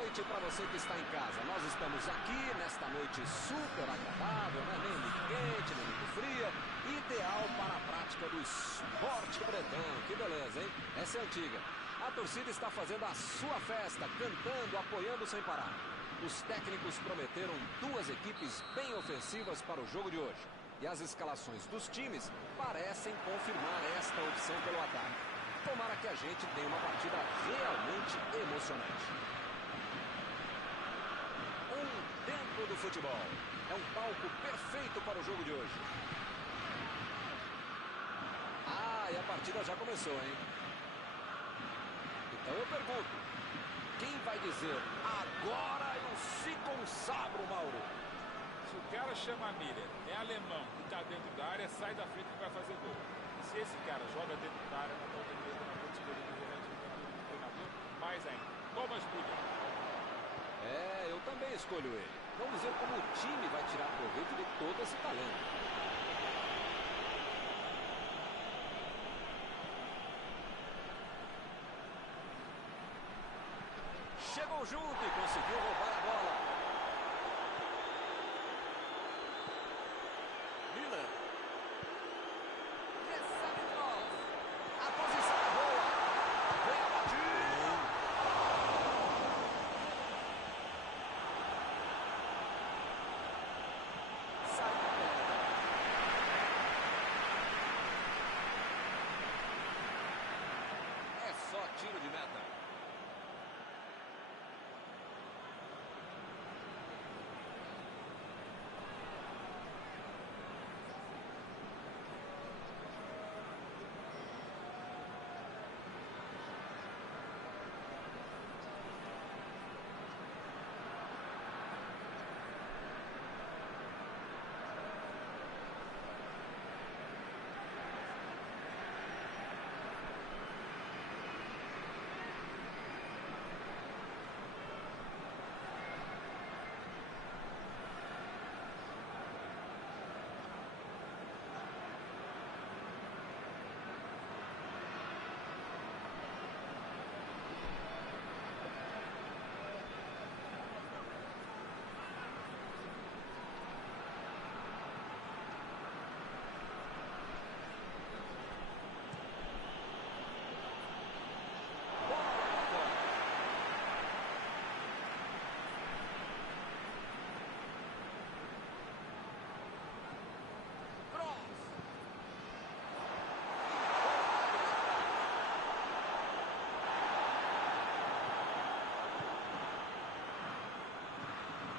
noite para você que está em casa. Nós estamos aqui nesta noite super agradável, né? Nem muito quente, nem muito fria. Ideal para a prática do esporte bretão. Que beleza, hein? Essa é antiga. A torcida está fazendo a sua festa, cantando, apoiando sem parar. Os técnicos prometeram duas equipes bem ofensivas para o jogo de hoje. E as escalações dos times parecem confirmar esta opção pelo ataque. Tomara que a gente tenha uma partida realmente emocionante. Um tempo do futebol. É um palco perfeito para o jogo de hoje. Ah, e a partida já começou, hein? Então eu pergunto, quem vai dizer, agora eu se consagro, Mauro? Se o cara chama Miller, é alemão e está dentro da área, sai da frente e vai fazer gol. E se esse cara joga dentro da área, na ponta direita, na ponta esquerda do treinador, mais ainda. Thomas Müller. É, eu também escolho ele. Vamos ver como o time vai tirar proveito de todo esse talento. Chegou junto e conseguiu roubar a bola. Miller. Recebe Cross. A posição é boa. Vem a batida. Saiu a bola. É só tiro de meta.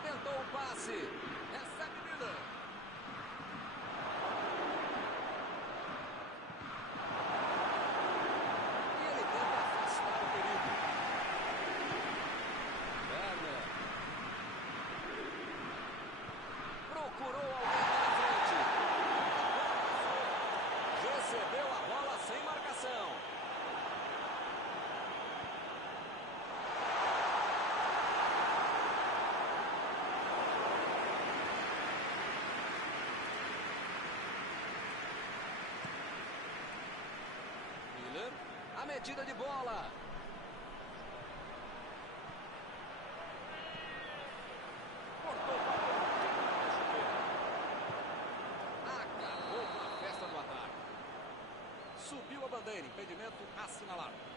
Tentou o passe. Recebe Miller. E ele tenta afastar o perigo. Werner. Procurou alguém lá na frente. Recebeu a bola sem marcação. A metida de bola. Cortou o acabou com a festa do ataque. Subiu a bandeira, impedimento assinalado.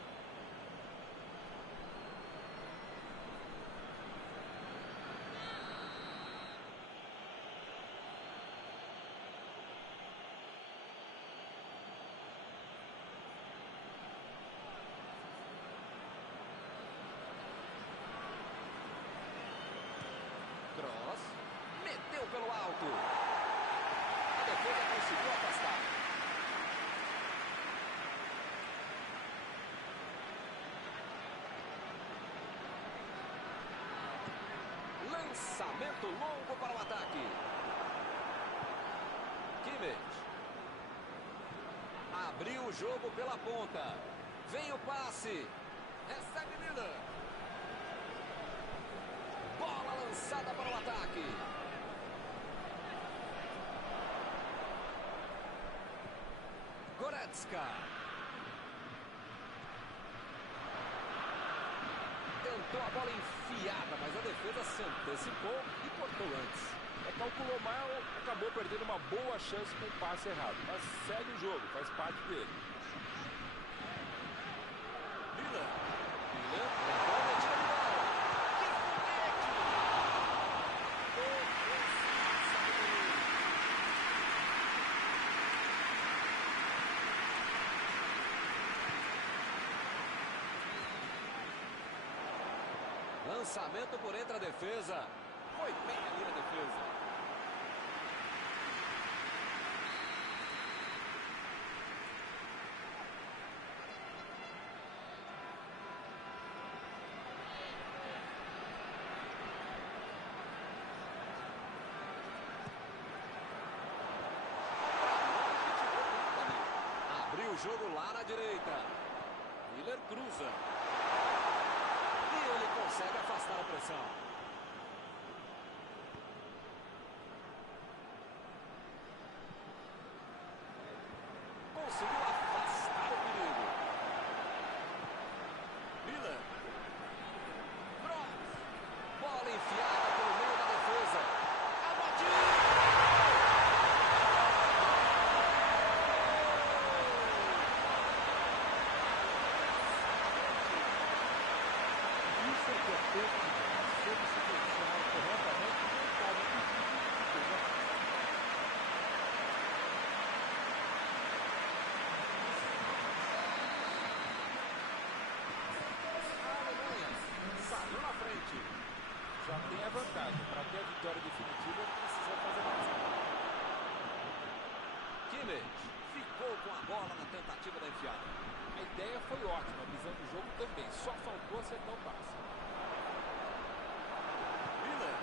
Cross, meteu pelo alto. A defesa conseguiu afastar. Lançamento longo para o ataque. Kimmich. Abriu o jogo pela ponta. Vem o passe. Recebe Miller. Bola lançada para o ataque. Goretzka. Tentou Tentou a bola enfiada, mas a defesa se antecipou e cortou antes. Calculou mal, acabou perdendo uma boa chance com o passe errado. Mas segue o jogo, faz parte dele. Miller levou a metida de bola. Que foguete! Lançamento por entre a defesa. Foi bem ali a defesa. Abriu o jogo lá na direita. Miller cruza. E ele consegue afastar a pressão. Conseguiu afastar o perigo. Miller. Cross. Bola enfiada pelo meio da defesa. A batida! Isso é que é técnica. Sobre se posicionar corretamente, não pode Saiu na frente. Já tem a vantagem. Para ter a vitória definitiva, precisa fazer mais. Kimmich ficou com a bola na tentativa da enfiada. A ideia foi ótima, a visão do jogo também. Só faltou acertar o passe. Miller.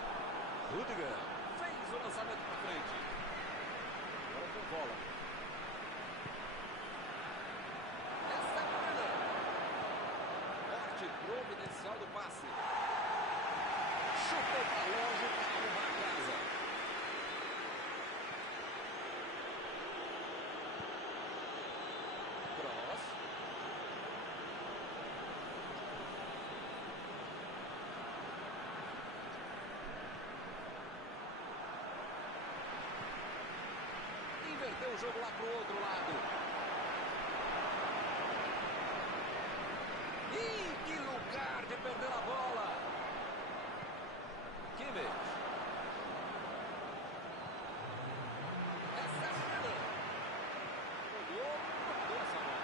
Rudiger fez o lançamento para frente. Agora com bola. Essa é Miller. Corte providencial do passe. Chutou para longe para arrumar a casa. Cross. Inverteu o jogo lá pro outro lado. Ih, que lugar de perder a bola. Kimmich. Essa é Miller. Olhou, guardou essa bola.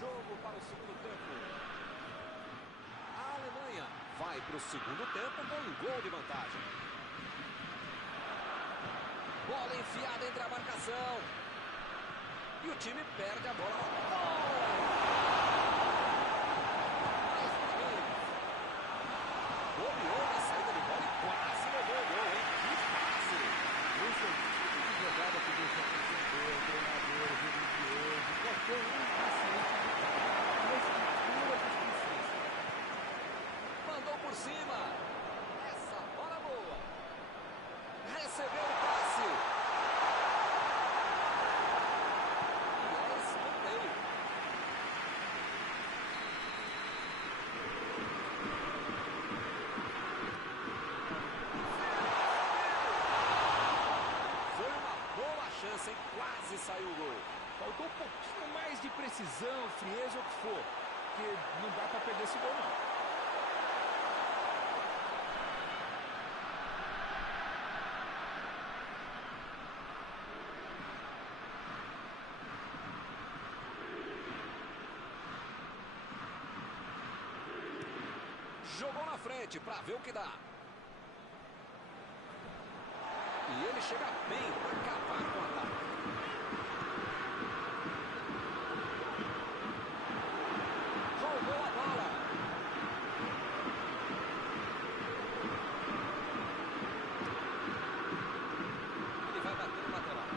Jogo para o segundo tempo. A Alemanha vai para o segundo tempo com um gol de vantagem. Bola enfiada entre a marcação. E o time perde a bola. Mais uma vez. Bobeou na saída de bola e quase levou o gol, hein? Que passe! por cima. Essa bola boa. Recebeu o passe. E é escanteio. Foi uma boa chance, hein? Quase saiu o gol. Faltou um pouquinho mais de precisão, frieza ou o que for. Porque não dá para perder esse gol, não. Jogou na frente para ver o que dá. E ele chega bem para acabar com o ataque. Roubou a bola. Ele vai bater no lateral.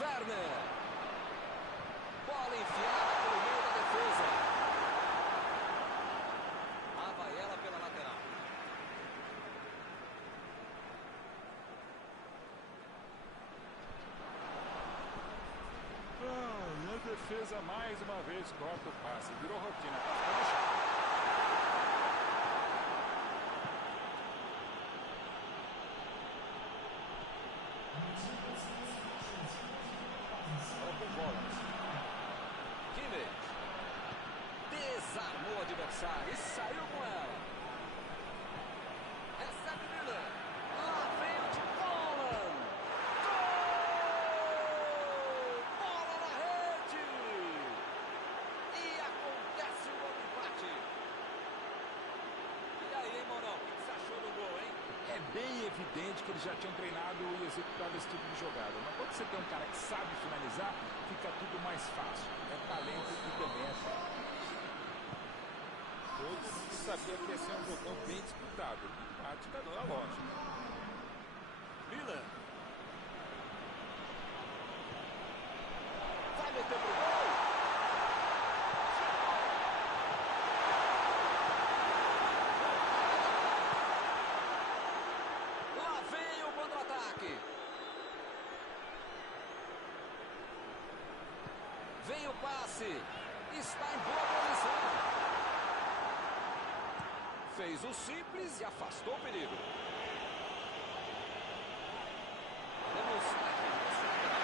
Werner. Bola enfiada pelo meio da defesa. Lá vai ela pela lateral. E a defesa mais uma vez corta o passe. Virou rotina. Tá ficando chato. Agora com bola. Kimmich. Desarmou o adversário e saiu com ela. Recebe Miller. Lá vem o de Poland. Gol! Bola na rede. E acontece o gol do empate. E aí, hein, Maurão? O que você achou do gol, hein? É bem evidente que eles já tinham treinado e executado esse tipo de jogada. Mas quando você tem um cara que sabe finalizar, fica tudo mais fácil. É talento e também é técnica. Todo mundo sabia que ia ser um jogão bem disputado. Tática da lógica. Miller. Vai meter pro gol. Lá vem o contra-ataque. Vem o passe. Está em boa posição. Fez o simples e afastou o perigo. Vamos arremesso lateral.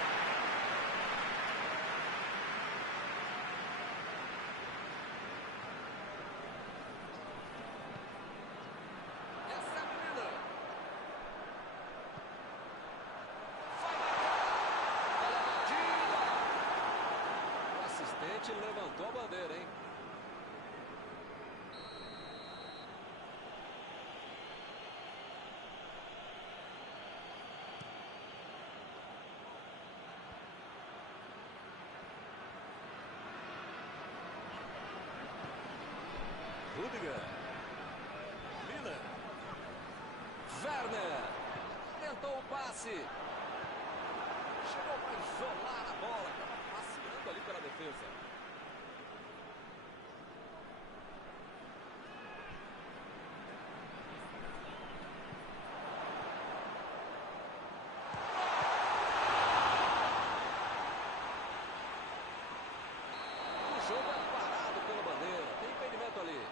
Recebe Miller. Vai marcar. Olha a batida. O assistente levantou a bandeira, hein? Rudiger. Miller. Werner. Tentou o passe. Chegou para isolar a bola. Estava passeando ali pela defesa. O jogo é parado pela bandeira. Tem impedimento ali.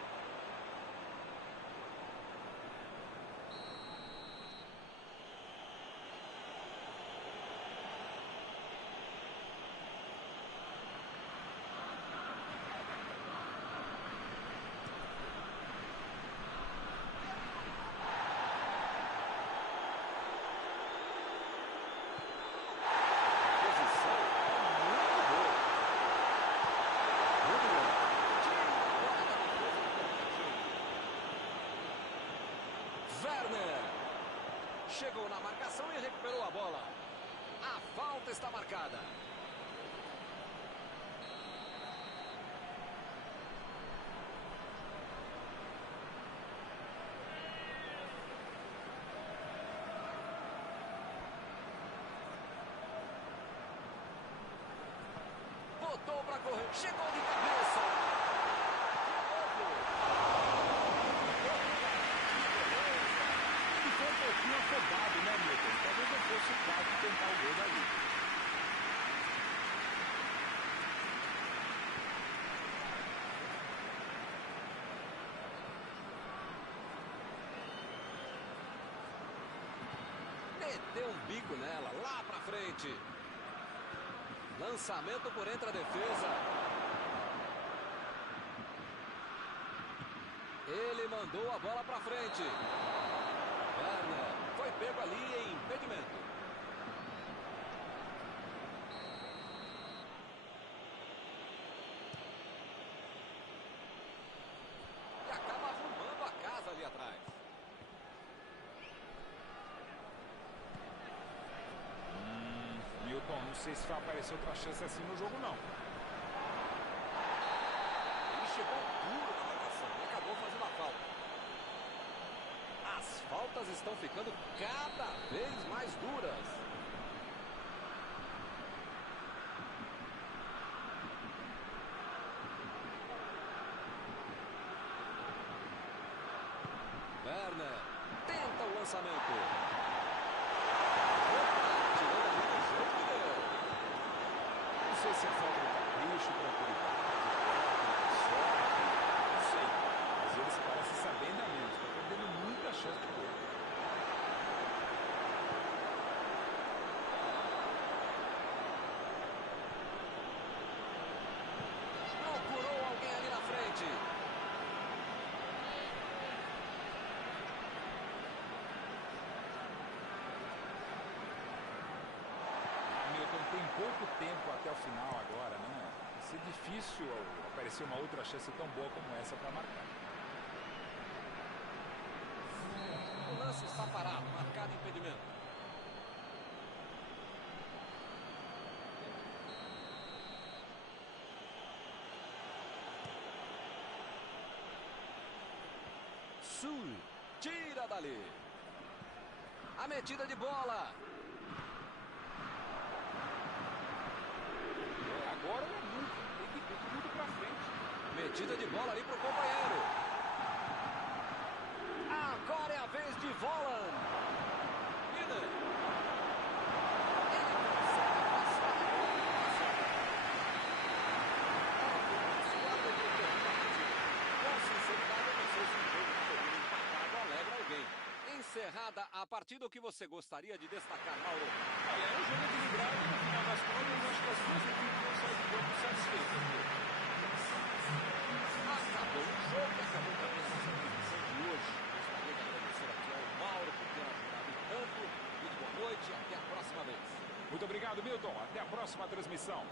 Werner chegou na marcação e recuperou a bola. A falta falta está marcada. Botou para correr, chegou de cabeça. E foi um pouquinho afobado, né, Milton? Talvez não fosse o caso de tentar o gol dali. Meteu um bico nela, lá pra frente. Lançamento por entre a defesa. Ele mandou a bola pra frente. Werner foi pego ali em impedimento. E acaba arrumando a casa ali atrás. Milton, não sei se vai aparecer outra chance assim no jogo, não. Ele chegou duro na marcação e acabou fazendo a falta. As faltas estão ficando cada vez mais duras. Werner tenta o lançamento. Tirou ali do jogo que deu. Não sei se é falta de capricho, tranquilidade, sorte, não sei. Mas eles parecem saber ainda menos. Estão perdendo muita chance de gol. Procurou alguém ali na frente. Milton, tem pouco tempo até o final agora, né? Vai ser difícil aparecer uma outra chance tão boa como essa para marcar. O lance está parado, marcado impedimento. Sul tira dali. A metida de bola. Agora não é nunca. Tem que ter tudo para frente. Metida de bola ali pro companheiro. Agora é a vez de Volland. Miller. Ele consegue passar a bola. Com sinceridade, eu não sei se o jogo termina empatado alegra alguém. Encerrada a partida, o que você gostaria de destacar, Mauro? Olha, é um jogo equilibrado e no final das contas, acho que as duas equipes vão sair de campo satisfeitas. Acabou o jogo e acabou também a nossa transmissão de hoje. Gostaria de agradecer aqui ao Mauro por ter ajudado tanto. Muito boa noite e até a próxima vez. Muito obrigado, Milton. Até a próxima transmissão.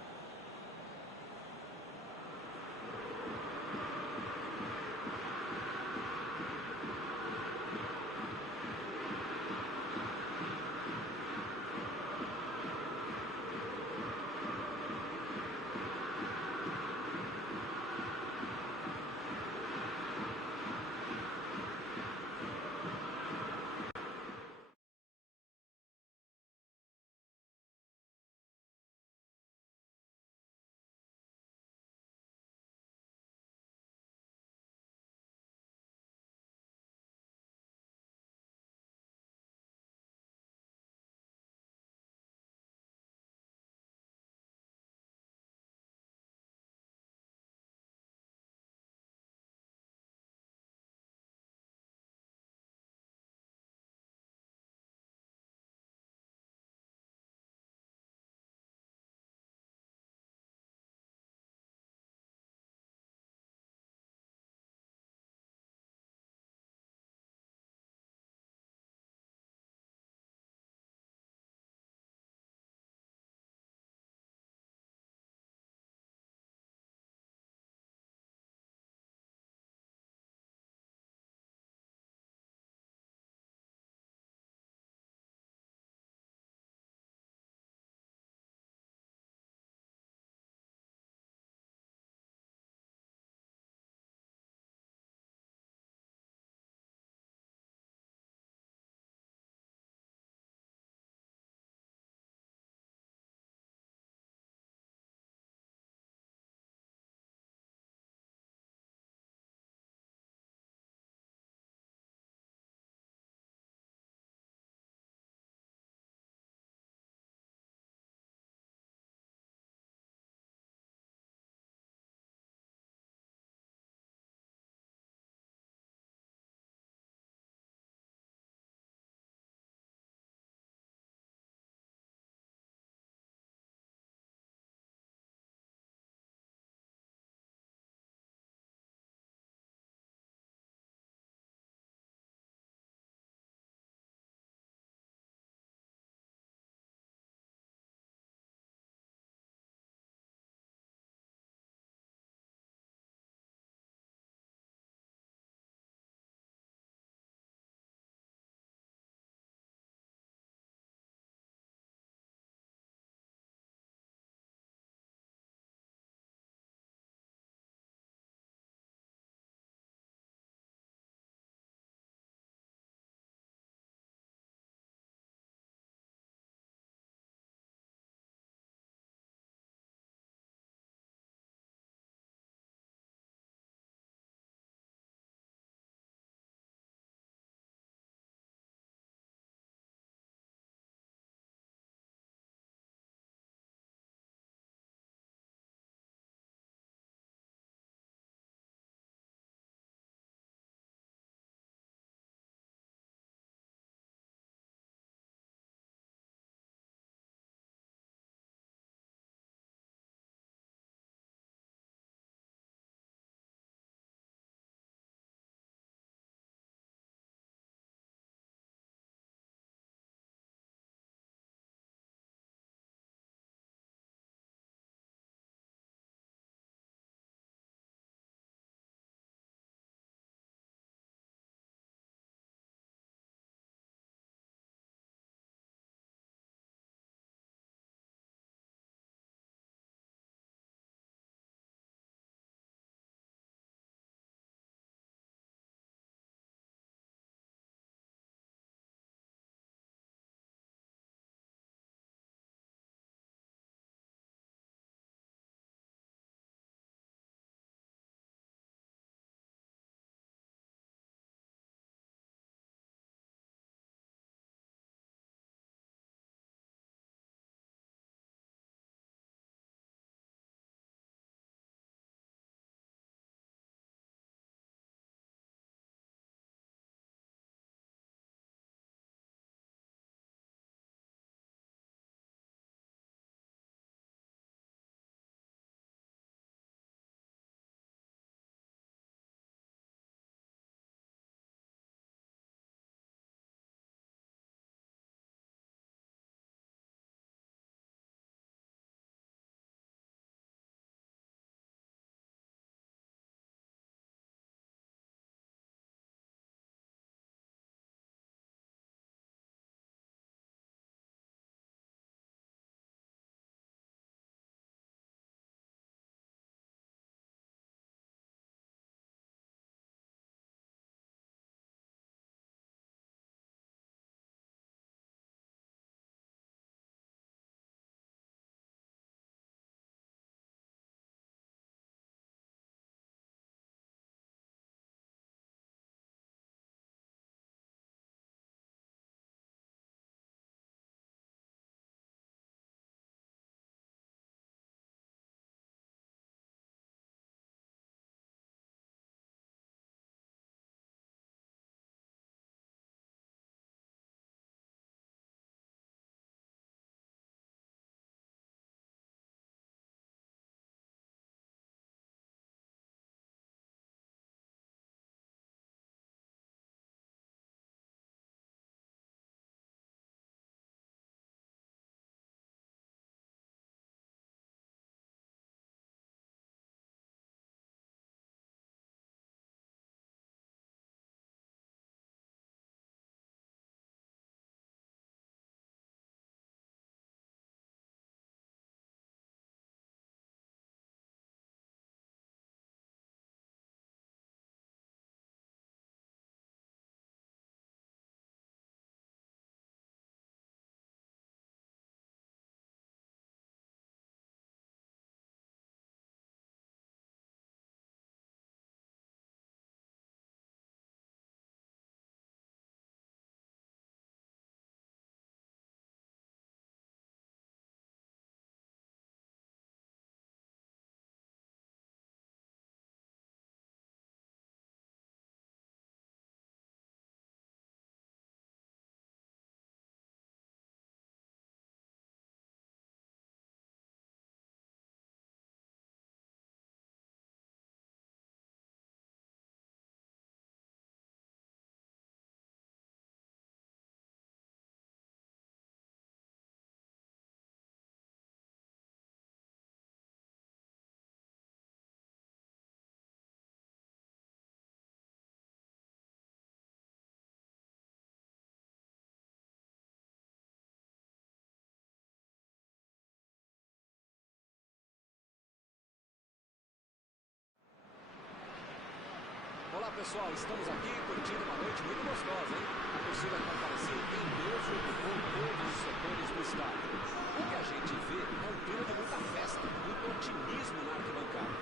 pessoal, estamos aqui curtindo uma noite muito gostosa, hein? A torcida compareceu em peso e ocupou todos os setores do estádio. O que a gente vê é um clima de muita festa, muito otimismo na arquibancada.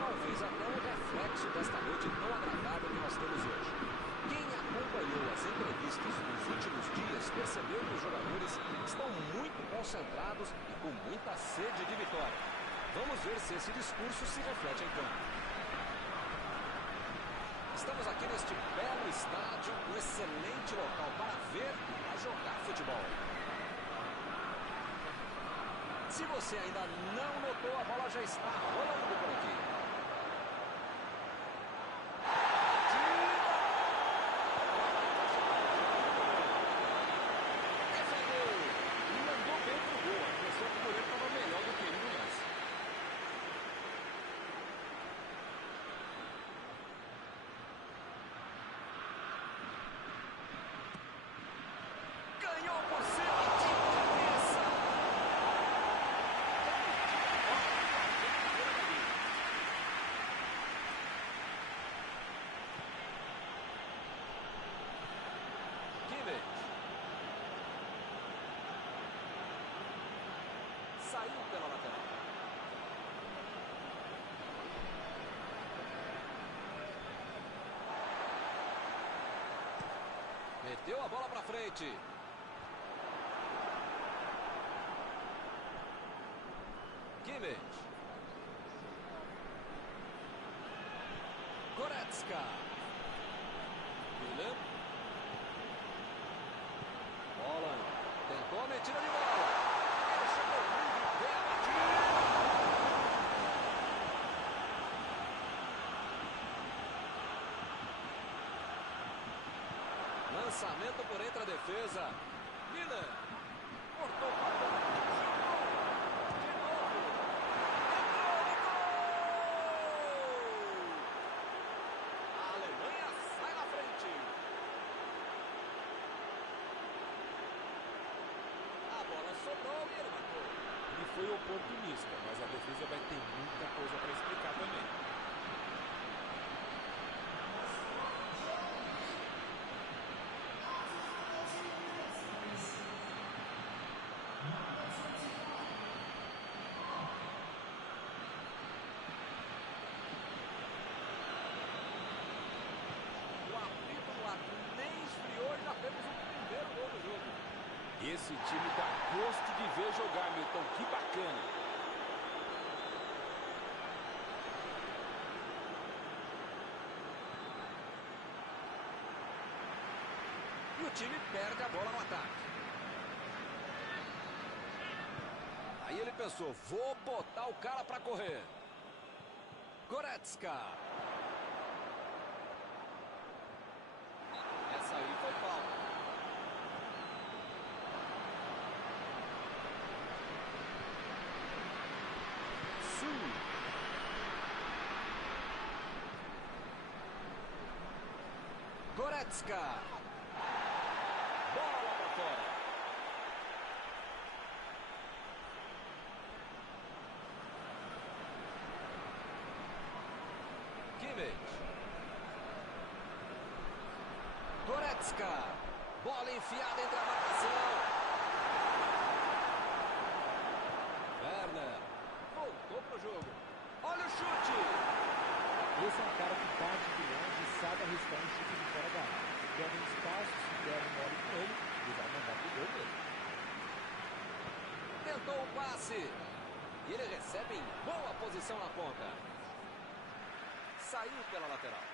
Talvez até um reflexo desta noite tão agradável que nós temos hoje. Quem acompanhou as entrevistas nos últimos dias percebeu que os jogadores estão muito concentrados e com muita sede de vitória. Vamos ver se esse discurso se reflete em campo. Estamos aqui neste belo estádio, um excelente local para ver e para jogar futebol. Se você ainda não notou, a bola já está rolando por aqui. Defendeu e mandou bem pro gol. A pressão do goleiro estava melhor do que ele no lance. Ganhou por cima de cabeça. Kimmich. Saiu pela lateral. Meteu a bola pra frente. Kimmich. Goretzka. Müller. Bola. Tentou a metida de bola. Ele chegou muito bem a batida. Lançamento por entre a defesa. Müller. Cortou para a bola. De novo. Entrou e gol! A Alemanha sai na frente. A bola sobrou e ele matou. Ele foi oportunista, mas a defesa vai ter muita coisa para explicar também. O apito do árbitro nem esfriou e já temos o primeiro gol do jogo. Esse time dá gosto de ver jogar, Milton. Que bacana. E o time perde a bola no ataque. Aí ele pensou, vou botar o cara pra correr. Goretzka. Essa aí foi falta. Goretzka. Bola pra fora. Kimmich. Goretzka. Bola enfiada entre a marcação. Werner. Voltou pro jogo. Olha o chute. Esse é um cara que bate de longe e sabe arriscar um chute de fora da área. Se der um espaço, se der um mole com ele, ele vai mandar pro gol mesmo. Tentou o passe. E ele recebe em boa posição na ponta. Saiu pela lateral.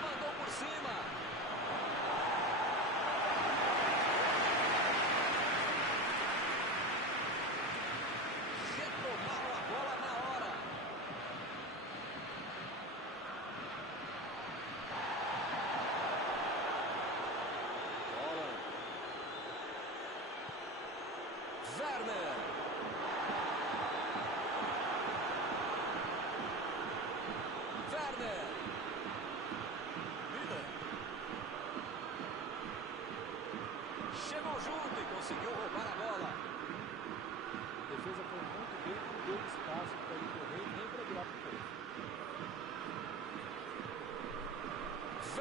Mandou por cima. Retomaram a bola na hora.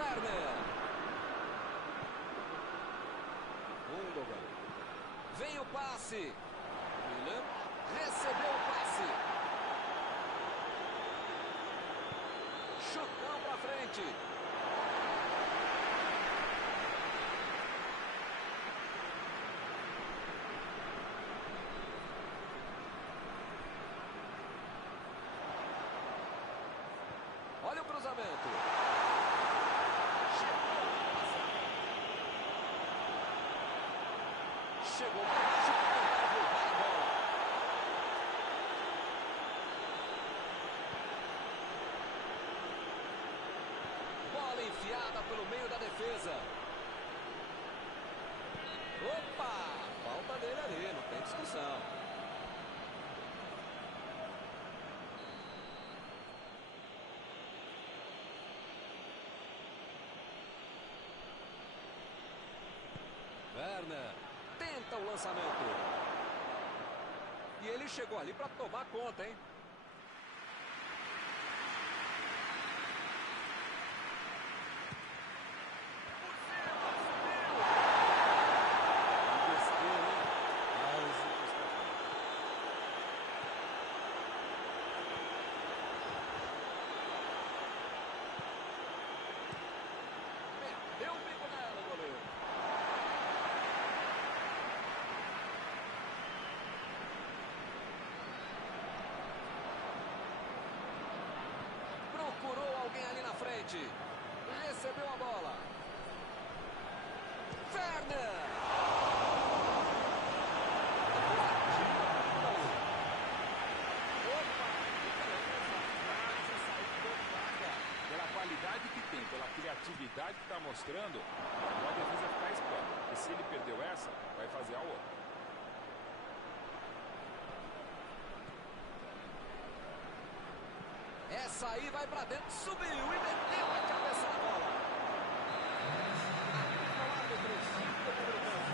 Werner. Gundogan. Vem o passe. Müller recebeu o passe. Chutão pra frente. Olha o cruzamento. Chegou para baixo para tentar roubar a bola. Bola enfiada pelo meio da defesa. Opa! Falta dele ali, não tem discussão. Werner tenta o lançamento. E ele chegou ali para tomar conta, hein? Meteu o bico nela, goleiro. Procurou alguém ali na frente. Recebeu a bola. Werner. Pela qualidade que tem, pela criatividade que está mostrando, a defesa ficar esperta. E se ele perdeu essa, vai fazer a outra. Essa aí vai pra dentro, subiu e meteu a cabeça na bola. Apita o árbitro, 5 do primeiro tempo.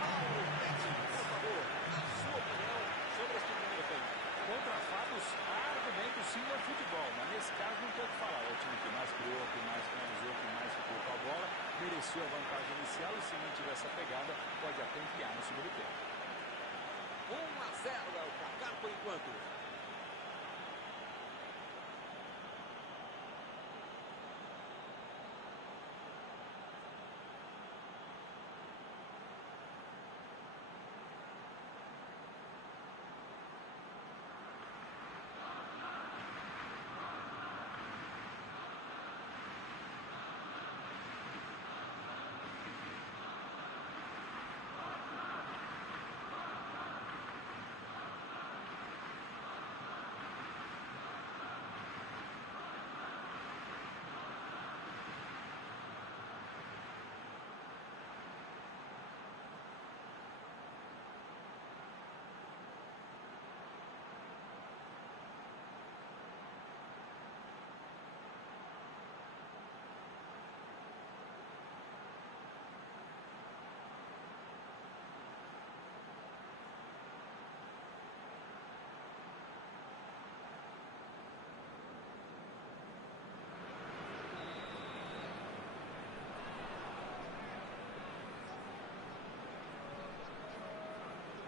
Mauro Betti, por favor, a sua opinião sobre este primeiro tempo. Contra fatos, há argumentos sim no futebol, mas nesse caso não tem o que falar. É o time que mais criou, que mais finalizou, que mais ficou com a bola, mereceu a vantagem inicial e se mantiver essa pegada, pode até enfiar no segundo tempo. 1-0 é o placar por enquanto.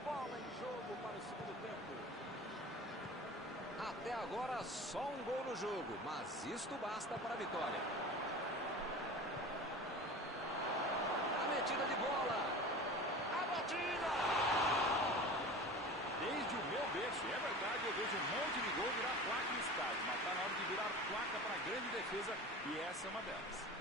Bola em jogo para o segundo tempo. Até agora só um gol no jogo, mas isto basta para a vitória. A metida de bola. A batida. Desde o meu berço, é verdade, eu vejo um monte de gol virar placa em estádio, mas está na hora de virar placa para a grande defesa e essa é uma delas.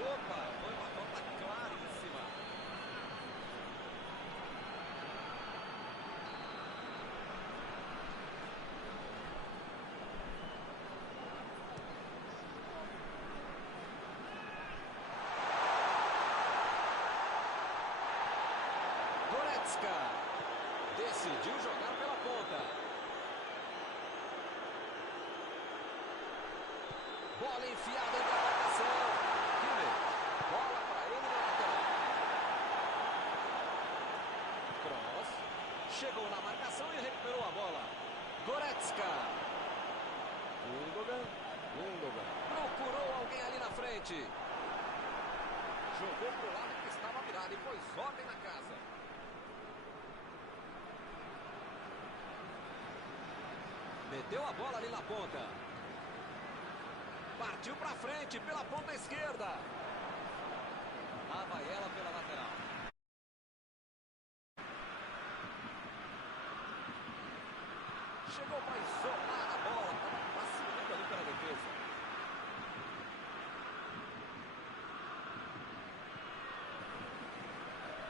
Opa, foi uma falta claríssima. Goretzka decidiu jogar pela ponta. Bola enfiada entre a marcação. Bola para ele na lateral. Chegou na marcação e recuperou a bola. Goretzka. Gundogan. Procurou alguém ali na frente. Jogou pro lado que estava virado e pôs ordem na casa. Meteu a bola ali na ponta. Partiu pra frente pela ponta esquerda. Lá vai ela pela lateral. Chegou para isolar a bola. Estava passeando ali pela defesa.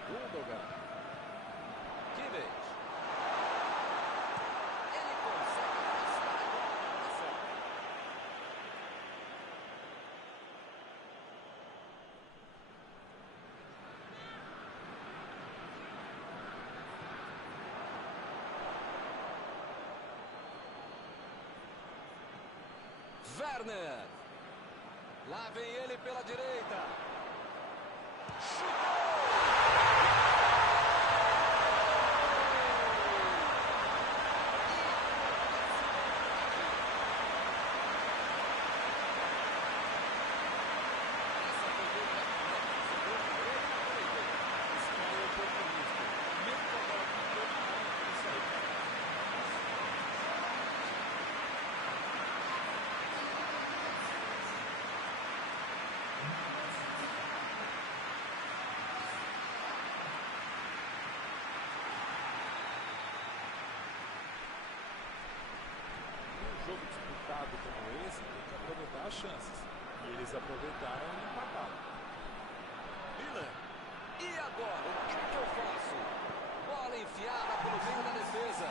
Gundogan. Kimmich. Ele consegue afastar a bola na marcação. Werner. Lá vem ele pela direita. Chutou! Jogo disputado como esse, tem que aproveitar as chances. E eles aproveitaram e empataram. Miller. E agora, o que eu faço? Bola enfiada pelo meio da defesa.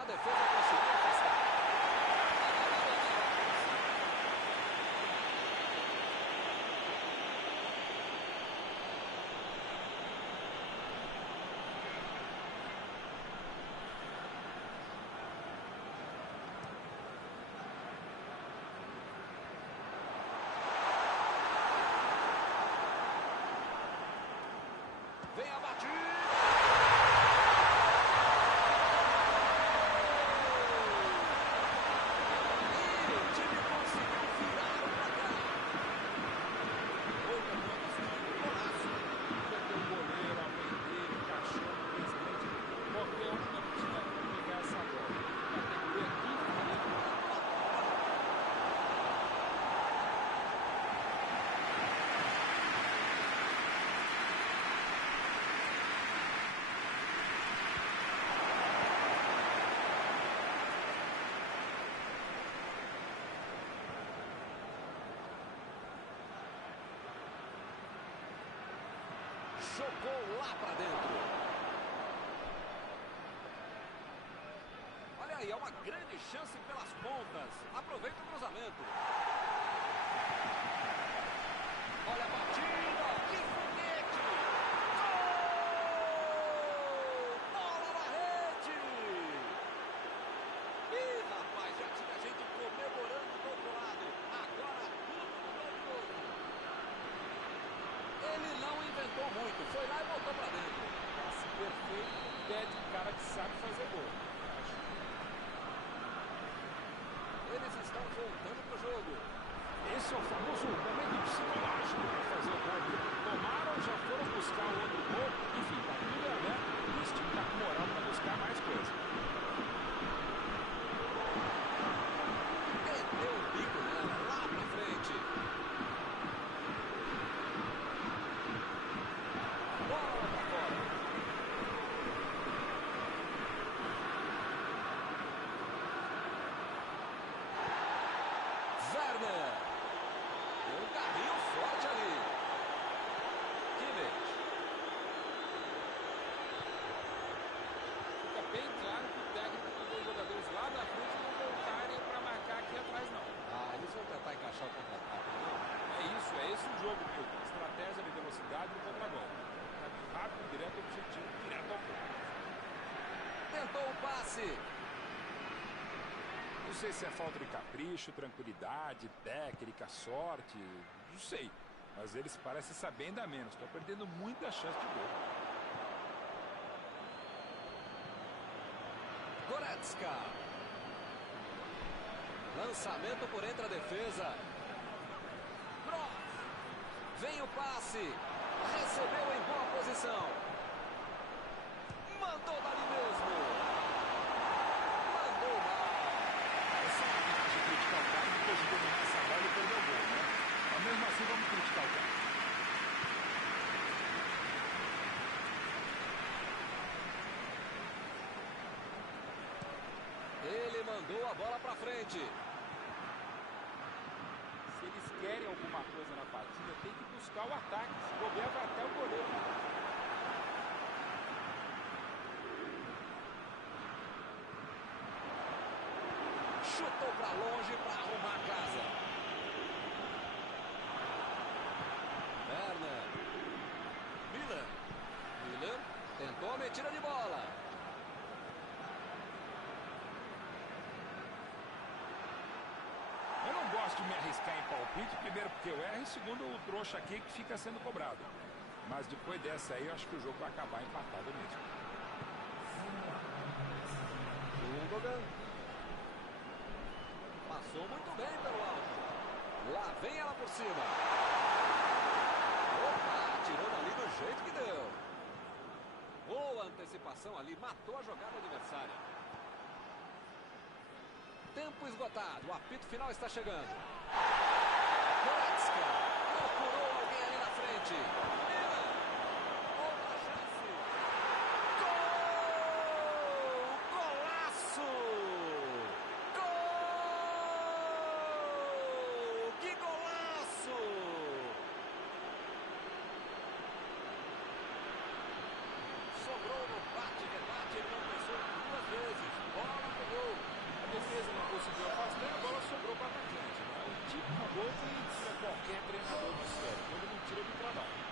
A defesa conseguiu afastar. Vem a batida. Jogou lá pra dentro. Olha aí, é uma grande chance pelas pontas. Aproveita o cruzamento. Olha a batida. Que foguete. Gol! Bola na rede. Ih, rapaz, já tinha gente comemorando do outro lado. Agora tudo mudou de novo. Ele não inventou muito, foi lá e voltou pra dentro. Passe perfeito, pé de um cara que sabe fazer gol. Eles estão voltando pro jogo. Esse é o famoso momento psicológico para fazer o gol. Tomaram, já foram buscar o outro gol. Enfim, tá tudo aberto. E esse time tá com moral para buscar mais coisa. Meteu o bico nela, lá pra frente. Bola lá pra fora. Werner. Deu um carrinho forte ali. passe. Não sei se é falta de capricho, tranquilidade, técnica, sorte, não sei. Mas eles parecem saber ainda menos. Estão perdendo muita chance de gol. Goretzka. Lançamento por entre a defesa. Gross. Vem o passe. Recebeu em boa posição. Mandou dali mesmo. Mandou mal. Essa é a vantagem de criticar o cara depois de dominar essa bola e perder o gol, né? Mas mesmo assim vamos criticar o cara. Ele mandou a bola pra frente. Se eles querem alguma coisa na partida, tem que buscar o ataque. Se bobear, vai até o goleiro. Chutou pra longe pra arrumar a casa. Werner. Miller tentou a metida de bola. Eu não gosto de me arriscar em palpite, primeiro porque eu erro e segundo o trouxa aqui que fica sendo cobrado. Mas depois dessa aí, eu acho que o jogo vai acabar empatado mesmo. Gundogan. Passou muito bem pelo alto. Lá vem ela por cima. Opa, tirou dali do jeito que deu. Boa antecipação ali, matou a jogada adversária. Tempo esgotado, o apito final está chegando. Goretzka procurou alguém ali na frente. Miller, outra chance. Gol! Golaço! Gol! Que golaço! Sobrou no bate-rebate, ele não pensou duas vezes. Bola pro gol. A defesa não conseguiu afastar e a bola sobrou para o atacante. Né? O típico gol que qualquer treinador do sério, quando não tira do trabalho.